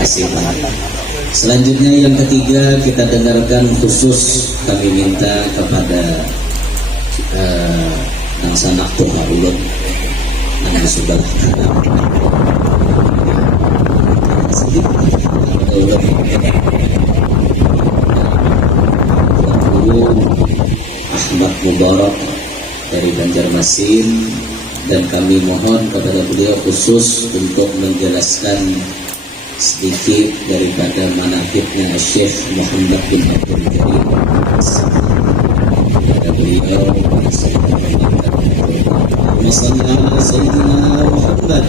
kasih. Selanjutnya yang ketiga kita dengarkan khusus kami minta kepada Nang Sanak Tuha Ulut Nang sudah Guru Ahmad Mubarak dari Banjarmasin, dan kami mohon kepada beliau khusus untuk menjelaskan sedikit daripada manaqibnya Syekh Muhammad bin Abdul Karim kepada beliau. Masallallahu Sayyidina Muhammad.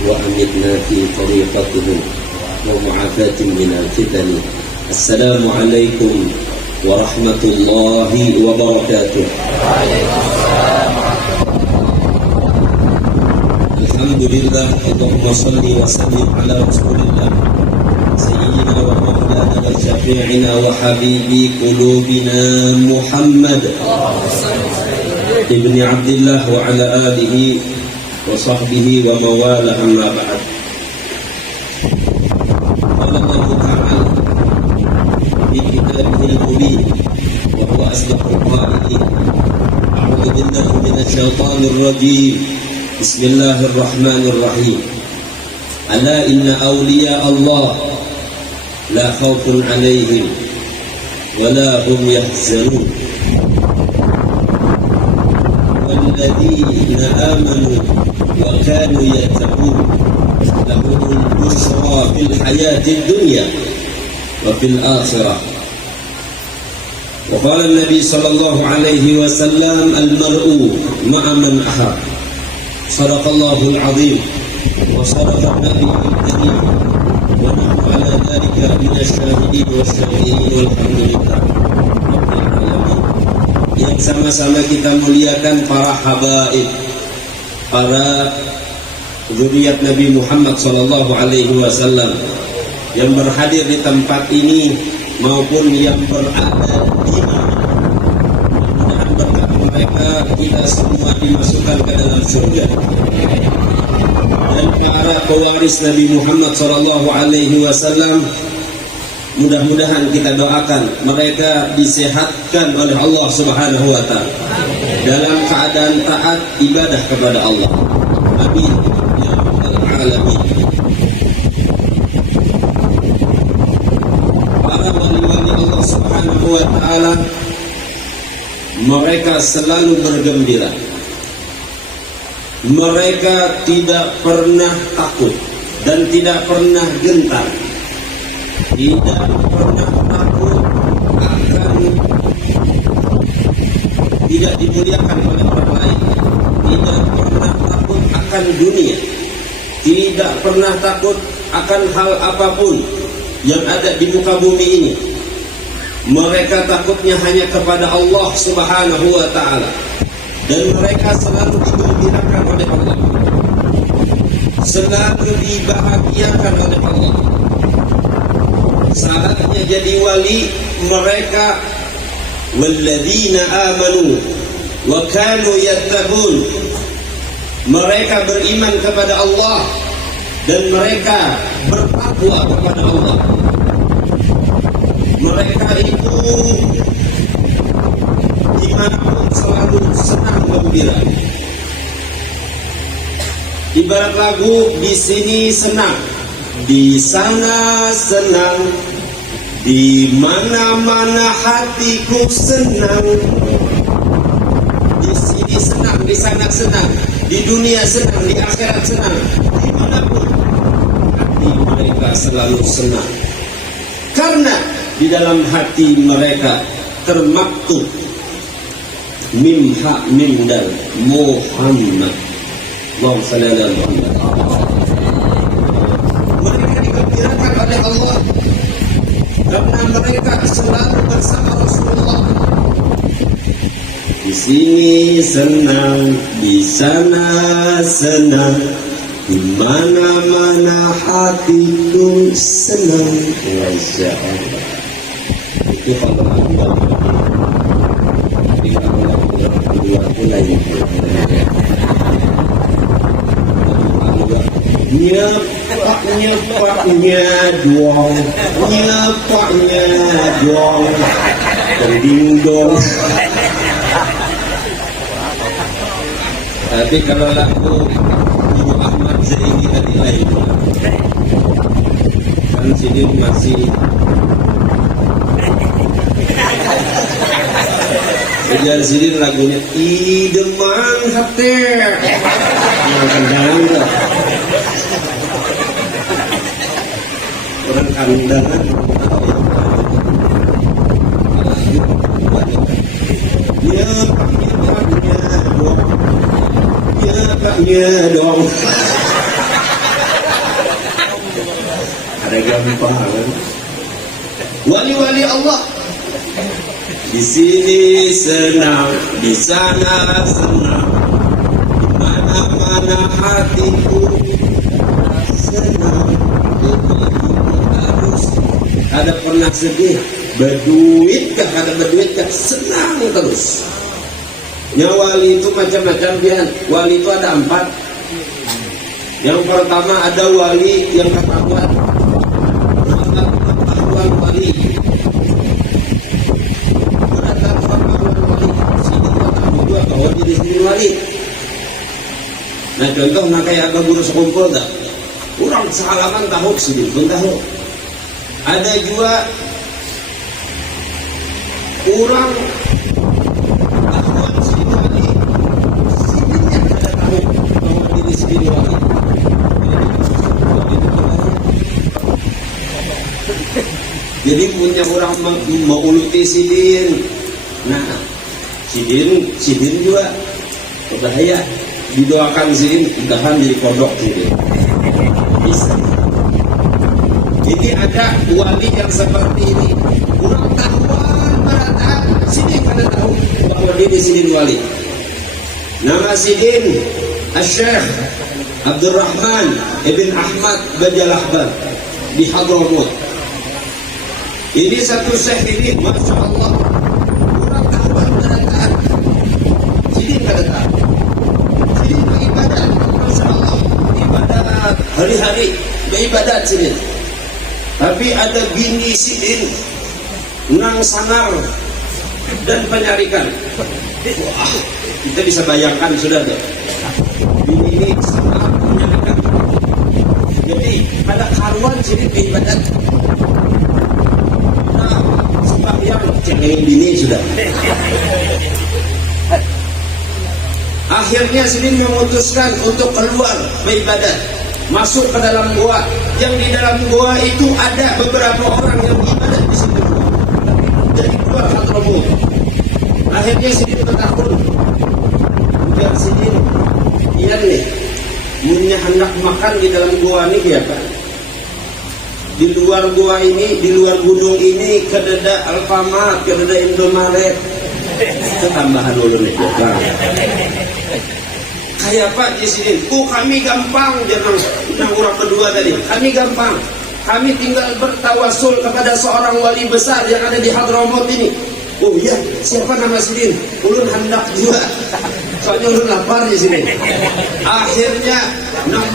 وأمتنا في طريقتهم ومعافاة من الفتن. السلام عليكم ورحمة الله وبركاته. الحمد لله. اللهم صل وسلم على رسول الله سيدنا ومولانا وشفيعنا وحبيب قلوبنا محمد ابن عبد الله وعلى آله وصحبه ومواله. أما بعد، قال الله تعالى في كتابه المبين وهو أصدق القائلين: أعوذ بالله من الشيطان الرجيم، بسم الله الرحمن الرحيم. ألا إن أولياء الله لا خوف عليهم ولا هم يحزنون والذين آمنوا وكانوا يتقون لهم البشرى في الحياة الدنيا وفي الآخرة. وقال النبي صلى الله عليه وسلم: المرء مع من أحب. صدق الله العظيم وصدق النبي الكريم ونحن على ذلك من الشاهدين والشاكرين والحمد لله رب العالمين. Yang sama-sama kita muliakan para habaib, para zuriat Nabi Muhammad sallallahu alaihi wasallam yang berhadir di tempat ini maupun yang berada di mana. Mudah-mudahan berkat mereka kita semua dimasukkan ke dalam surga. Dan para pewaris Nabi Muhammad sallallahu alaihi wasallam, mudah-mudahan kita doakan mereka disehatkan oleh Allah Subhanahu wa taala dalam keadaan taat ibadah kepada Allah. Amin ya rabbal alamin. Para wali-wali Allah Subhanahu wa taala, mereka selalu bergembira. Mereka tidak pernah takut dan tidak pernah gentar. Tidak pernah takut akan tidak dimuliakan oleh orang lain. Tidak pernah takut akan dunia. Tidak pernah takut akan hal apapun yang ada di muka bumi ini. Mereka takutnya hanya kepada Allah Subhanahu wa taala. Dan mereka selalu digembirakan oleh Allah, selalu dibahagiakan oleh Allah. Saatnya jadi wali, mereka walladzina amanu wa kanu yattaqun. Mereka beriman kepada Allah dan mereka bertakwa kepada Allah. Mereka itu dimanapun selalu senang gembira. Ibarat lagu, di sini senang, di sana senang, di mana-mana hatiku senang. Di sini senang, di sana senang, di dunia senang, di akhirat senang. Dimanapun hati mereka selalu senang, karena di dalam hati mereka termaktub mimha mindal Muhammad. Allahumma shalli ala Muhammad. Mereka digembirakan oleh Allah karena mereka selalu bersama Rasulullah. Di sini senang, di sana senang, di mana-mana hatiku senang. Masya Allah. Itu kalau Anda, tapi kalau orang kedua itu lain. Nyepaknya doang, nyepaknya doang, ding dong. Tapi kalau lagu Guru Ahmad Zaini tadi lain, kan sini masih kejar sini lagunya Ideman Hati yang kendang lah. Orang kandangan nyepaknya dong. Ada gampang kan? Wali-wali Allah di sini senang, di sana senang, di mana-mana hatiku senang. Harus ada pernah sedih, berduit kah, ada berduit kah, senang terus. Wali itu macam-macam dia. Wali itu ada 4. Yang pertama ada wali yang ketahuan wali. Bahwa diri sendiri wali. Nah contoh kayak ada guru sekumpul tak? Kurang sehalaman tahu sendiri pun tahu. Ada juga kurang tahuan sendiri wali. Sendirinya ada tahu bahwa diri sendiri wali. Jadi punya orang menguluti sidin. Nah sidin juga berbahaya. Didoakan sidin, mudahan jadi kodok sidin. Bisa. Jadi ada wali yang seperti ini. Kurang tahuan pada sidin pada tahu bahwa dia sidin wali. Nama sidin Syekh Abdurrahman Ibn Ahmad Bajalahban di Hadramut. Ini satu syekh ini, Masya Allah, kurang tahuan keadaan. Sidin keadaan. Sidin beribadat, Masya Allah, ibadat hari-hari, beribadat sidin. Tapi ada bini sidin, nang sangar dan penyarikan. Wah, kita bisa bayangkan sudah deh. Bini ini sangar penyarikan. Jadi ada karuan sidin beribadat. Yang cengeng bini sudah. Akhirnya sidin memutuskan untuk keluar beribadat, masuk ke dalam gua. Yang di dalam gua itu ada beberapa orang yang beribadat di situ. Dari keluar Hadramut. Akhirnya sidin bertakun. Ujar sidin, iya nih, punya hendak makan di dalam gua ini apa? Di luar gua ini, di luar gunung ini, kedada Alfamart, kedada Indomaret. Itu tambahan dulu nih, Bang. Kayak Pak di sini, kami gampang, jangan orang berdua tadi. Kami gampang. Kami tinggal bertawasul kepada seorang wali besar yang ada di Hadramut ini. Oh iya, siapa nama sidin? Ulun hendak juga. Soalnya ulun lapar di sini. Akhirnya,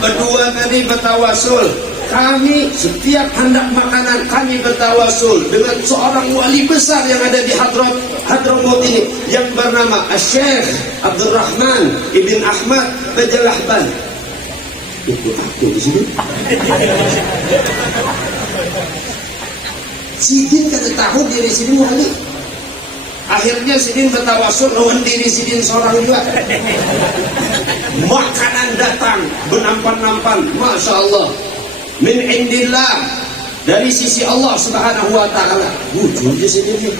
berdua tadi bertawasul. Kami setiap hendak makanan kami bertawasul dengan seorang wali besar yang ada di Hadramut ini yang bernama Syekh Abdurrahman Ibn Ahmad Bajalahban. Itu aku di sini. Sidin kata tahu diri sidin wali. Akhirnya sidin bertawasul lawan diri sidin seorang juga. Makanan datang benampan-nampan, Masya Allah. Min indillah, dari sisi Allah Subhanahu wa ta'ala. Bujur di sini.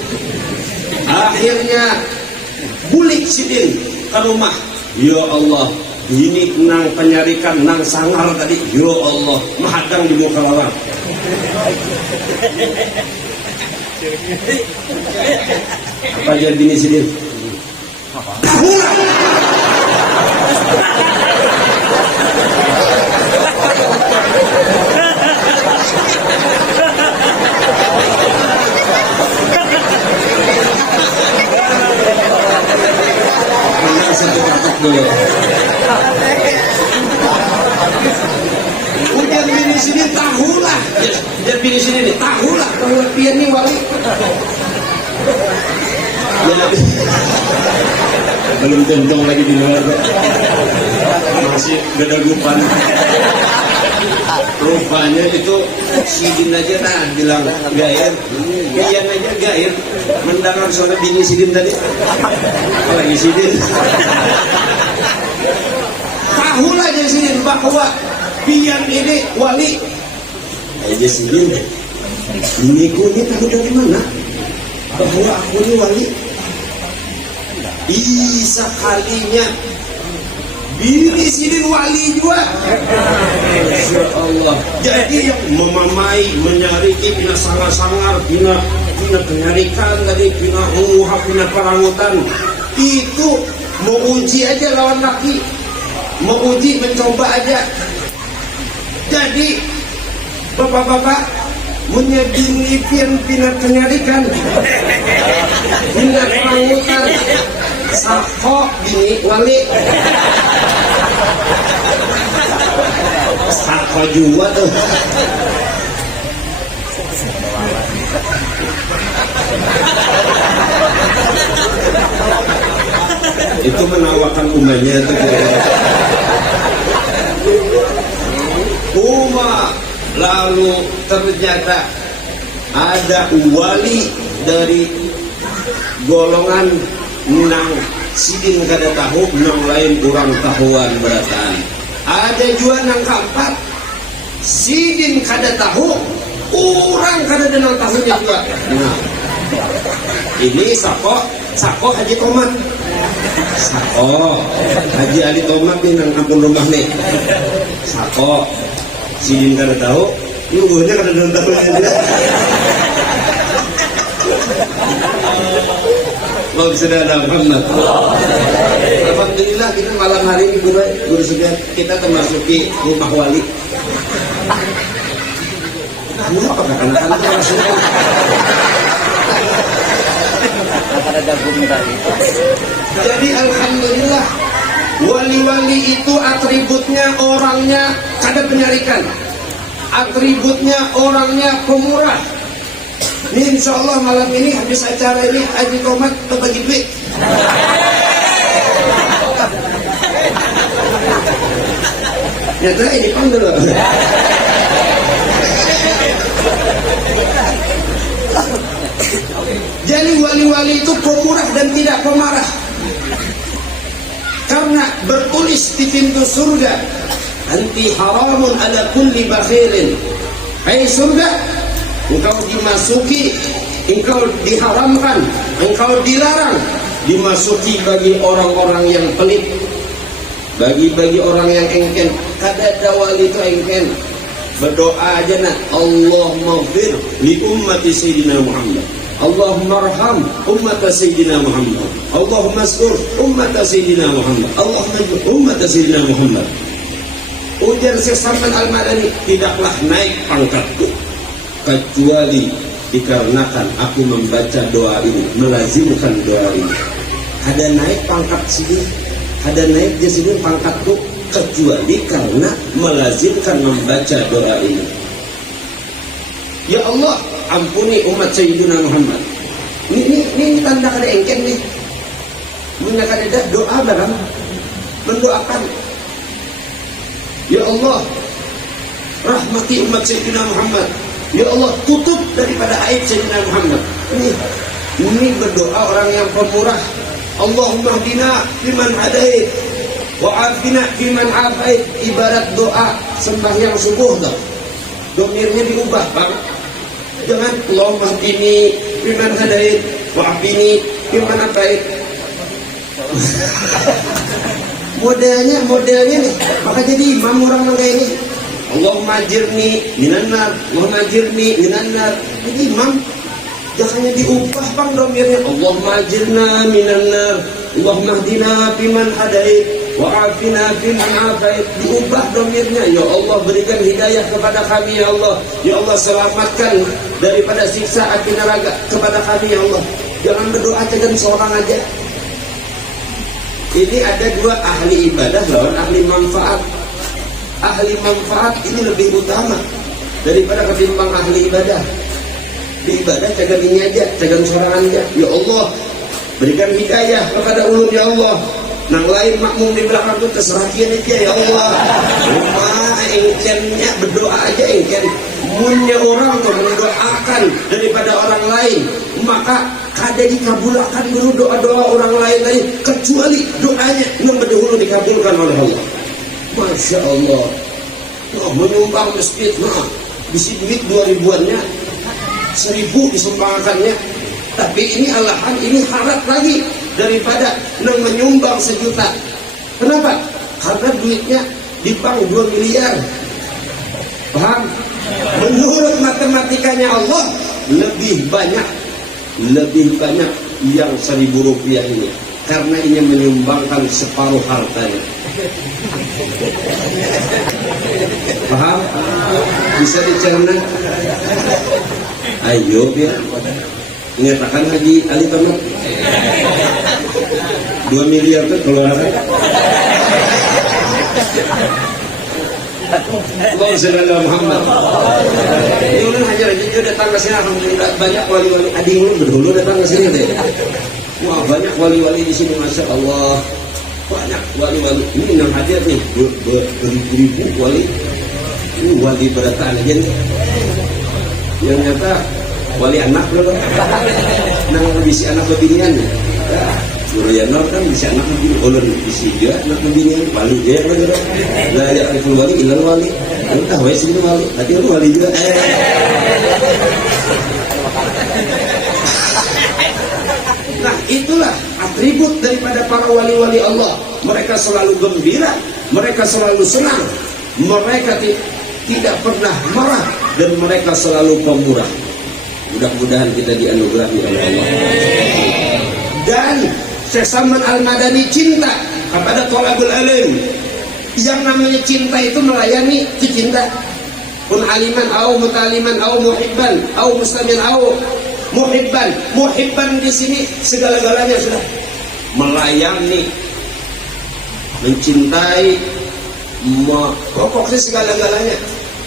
Akhirnya bulik sidin ke rumah. Ya Allah, ini nang penyarikan, nang sangar tadi. Ya Allah, mahadang di muka orang. Apa jadi bini sidin? tahulah. Satu katak dulu. Ujian bini sini tahulah. Ujian bini sini nih tahulah bahwa pian ini wali. Ya tapi belum tentong lagi di luar. Masih gedagupan. Rupanya itu sidin aja nah bilang gair. Pian aja gair. Mendengar suara bini sidin tadi. Lagi sidin. Tahulah aja sidin bahwa pian ini wali. Aja sidin. Biniku ini tahu dari mana bahwa aku ini wali? Bisa kalinya bini sidin wali juga. Masya Allah. Jadi yang memamai, menyariki, pina sangar-sangar, pina penyarikan tadi, pina menguhap, pina perangutan, itu mau uji aja lawan laki, mau uji, mencoba aja. Jadi bapak-bapak punya bini pina penyarikan, pina perangutan, sako bini wali. Sako juga tuh. Itu menawarkan umatnya tuh. Lalu ternyata ada wali dari golongan nang sidin kada tahu, nang lain kurang tahuan beratan. Ada juga nang keempat sidin kada tahu, orang kada denang tahunya juga. Nah, ini sako Haji Tomat. Sako Haji Ali Tomat ini nang kampung rumah nih. Sako sidin kada tahu, ibunya kada denang tahunya. Allahumma sholli ala Muhammad. Alhamdulillah kita malam hari ini guru sudah kita memasuki rumah wali. Kenapa anak-anak masukkan? Jadi alhamdulillah wali-wali itu atributnya orangnya kada penyarikan, atributnya orangnya pemurah. Ini insya Allah malam ini habis acara ini Haji Tomat terbagi duit. Nyata ini panggil loh. Jadi wali-wali itu pemurah dan tidak pemarah. Karena bertulis di pintu surga, anti haramun ala kulli bakhilin. Hai surga, engkau dimasuki, engkau diharamkan, engkau dilarang dimasuki bagi orang-orang yang pelit, bagi orang yang engken. Kada ada wali itu engken. Berdoa aja nak, Allahumma ghfir li ummati sayyidina Muhammad, Allahumma arham ummat sayyidina Muhammad, Allahumma askur ummat sayyidina Muhammad, Allahumma ajur ummat sayyidina Muhammad. Ujar Syekh Salman Al-Madani, tidaklah naik pangkatku kecuali dikarenakan aku membaca doa ini, melazimkan doa ini. Ada naik pangkat sini, ada naik di sini pangkatku kecuali karena melazimkan membaca doa ini. Ya Allah, ampuni umat Sayyidina Muhammad. Ini tanda kada engken nih. Menakad ada doa dalam mendoakan. Ya Allah, rahmati umat Sayyidina Muhammad. Ya Allah, tutup daripada aib Sayyidina Muhammad. Ini berdoa orang yang pemurah. Allahumma hdina fiman hadait wa afina fiman afait. Ibarat doa sembahyang subuh tuh. Domirnya diubah, Bang. Jangan Allahumma hdini fiman hadait wa afini fiman afait. Modelnya nih, maka jadi imam orang kayak ini. Allahumma ajirni minan nar, Allahumma ajirni minan nar. Jadi imam Jangan diubah bang domirnya. Allahumma ajirna minan nar, Allahumma hdina fiman hadait, wa afina fiman afait. Diubah domirnya. Ya Allah, berikan hidayah kepada kami ya Allah. Ya Allah, selamatkan daripada siksa api neraka kepada kami ya Allah. Jangan berdoa dengan seorang aja. Ini ada dua, ahli ibadah lawan ahli manfaat. Ahli manfaat ini lebih utama daripada ketimbang ahli ibadah. Di ibadah jangan ini aja, jangan sorangan aja. Ya Allah, berikan hidayah kepada ulun ya Allah. Nang lain makmum di belakang itu terserah dia ya Allah. Rumah engkennya berdoa aja engken. Munnya orang tuh mendoakan daripada orang lain, maka kada dikabulkan dulu doa-doa orang lain kecuali doanya yang berdahulu dikabulkan oleh Allah. Masya Allah. Nah, menyumbang masjid, nah, bisi duit 2000-annya, 1000 disumbangkannya. Tapi ini alahan, ini harap lagi daripada nang menyumbang 1 juta. Kenapa? Karena duitnya di bank 2 miliar. Paham? Menurut matematikanya Allah, lebih banyak yang 1000 rupiah ini, karena ini menyumbangkan separuh hartanya. Paham? Bisa dicerna? Ayo biar ingatakan Haji Ali Tamat 2 miliar itu keluaran. Allahumma shalli ala Muhammad. Ini ulun hajar aja datang ke sini, alhamdulillah banyak wali-wali. Adik ulun berdulu datang ke sini deh. Wah, banyak wali-wali di sini, masya Allah. Banyak wali-wali. Ini yang hadir nih, beribu-ribu wali. Ini wali beratan aja nih. Yang nyata wali anak loh. Nang bisi anak kebinian nih. Suryanor kan bisa anak lebih, ulun bisi dia anak kebinian, wali dia kan gitu. Lah ya ariful wali ilal wali. Entah wae sini wali, tadi lu wali juga. Nah, itulah atribut daripada para wali-wali Allah. Mereka selalu gembira, mereka selalu senang, mereka tidak pernah marah, dan mereka selalu pemurah. Mudah-mudahan kita dianugerahi oleh Allah. Dan Syekh Salman Al-Madani cinta kepada thalabul ilm. Yang namanya cinta itu melayani itu cinta. Kun aliman au mutaliman au muhibban au muslimin au muhibban. Muhibban di sini segala-galanya sudah. Melayani, mencintai, pokoknya segala-galanya.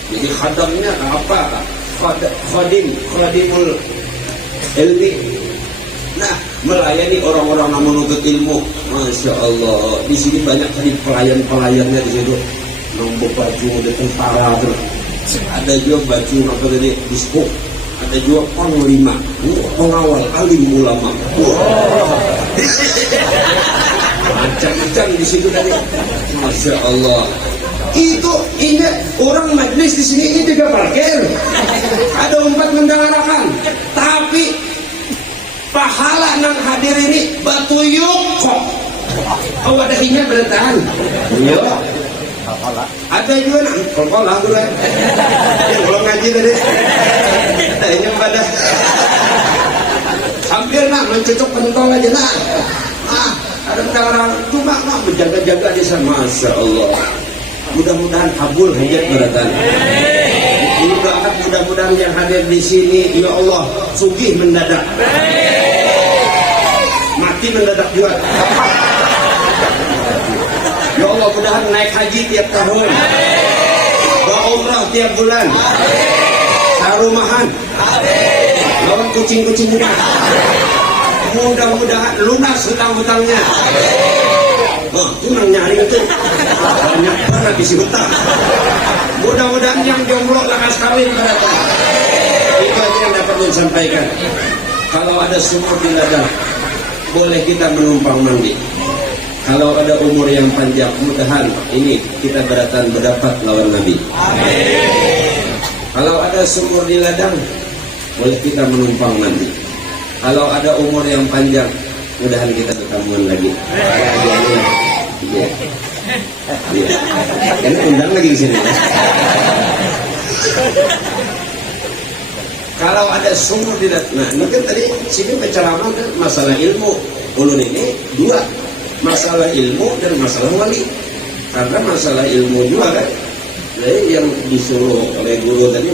Jadi khadamnya apa? Khadimul ilmi. Nah, melayani orang-orang yang menuntut ilmu. Masya Allah, di sini banyak tadi pelayan-pelayannya di situ. Nombor baju ada tentara terus. Ada juga baju apa tadi dispo. Ada juga panglima, pengawal, alim ulama. Macam-macam di situ tadi. Masya Allah. Itu ingat orang majlis di sini ini juga parkir. Ada 4 mendengarkan, tapi pahala nang hadir ini batu yuk kok. Wadahinya bertahan. Yo. Ada juga nang kolkolah tuh lah. Yang kalau ngaji tadi. Tanya pada. Hampir nak mencocok pentol aja nak. Ada orang cuma nak menjaga-jaga di sana. Masya Allah. Mudah-mudahan kabul hajat beratan. Mudah-mudahan yang hadir di sini, ya Allah, sugih mendadak. Mati mendadak juga. Ya Allah, mudahan naik haji tiap tahun, umrah tiap bulan, sarumahan, lawan kucing-kucing juga. Mudah-mudahan lunas hutang-hutangnya. Tunang nyari itu banyak banget isi hutang. Mudah-mudahan yang jomblo lekas kawin berapa. Itu aja yang dapat saya sampaikan. Kalau ada sumur di ladang, boleh kita menumpang mandi. Kalau ada umur yang panjang, mudahan ini kita beratan berdapat lawan Nabi. Amin. Kalau ada sumur di ladang, boleh kita menumpang mandi. Kalau ada umur yang panjang, mudahan kita ketemuan lagi. Iya. Iya. Karena undang lagi di sini. Kalau ada sumur di dalam, nah ini kan tadi sini penceramah kan masalah ilmu. Ulun ini dua, masalah ilmu dan masalah wali. Karena masalah ilmu juga kan, jadi yang disuruh oleh guru tadi,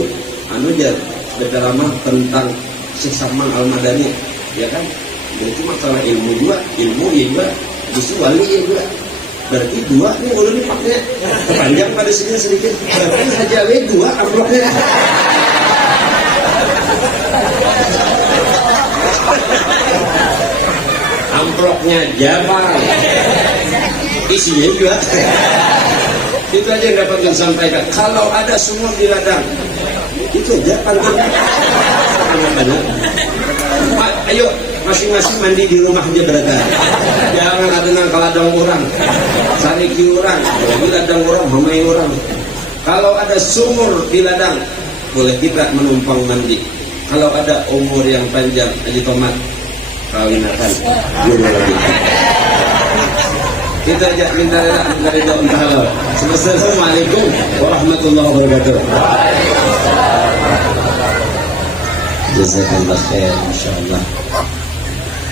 anu jar berceramah tentang Syekh Al-Madani, ya kan? Berarti masalah ilmu juga, ilmu ya juga, justru wali ya juga. Berarti dua nih ulun pakai panjang pada sini sedikit. Berarti saja dua amplopnya. Amplopnya Jabal, isinya juga. Itu aja yang dapat saya sampaikan. Kalau ada sumur di ladang, itu aja pantun. Ayo masing-masing mandi di rumah aja berada. Jangan ada nang ke ladang orang, sariki orang, di ladang orang, mamai orang. Kalau ada sumur di ladang, boleh kita menumpang mandi. Kalau ada umur yang panjang, aja tomat kawinakan guru lagi. Kita aja minta dari doa Allah. Assalamualaikum warahmatullahi wabarakatuh. Jazakallah khair, insyaallah.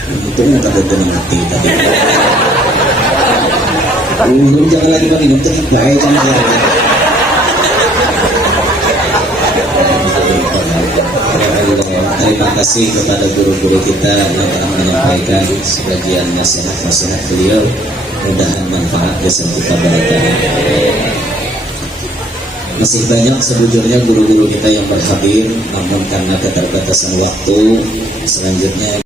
Untung tak ada dengan hati tadi. Jangan lagi pakai ngerti baik sama saya. Terima kasih kepada guru-guru kita yang telah menyampaikan sebagian nasihat-nasihat beliau. Mudahan manfaat jasa kita barokah. Masih banyak sebujurnya guru-guru kita yang berhadir, namun karena keterbatasan waktu, selanjutnya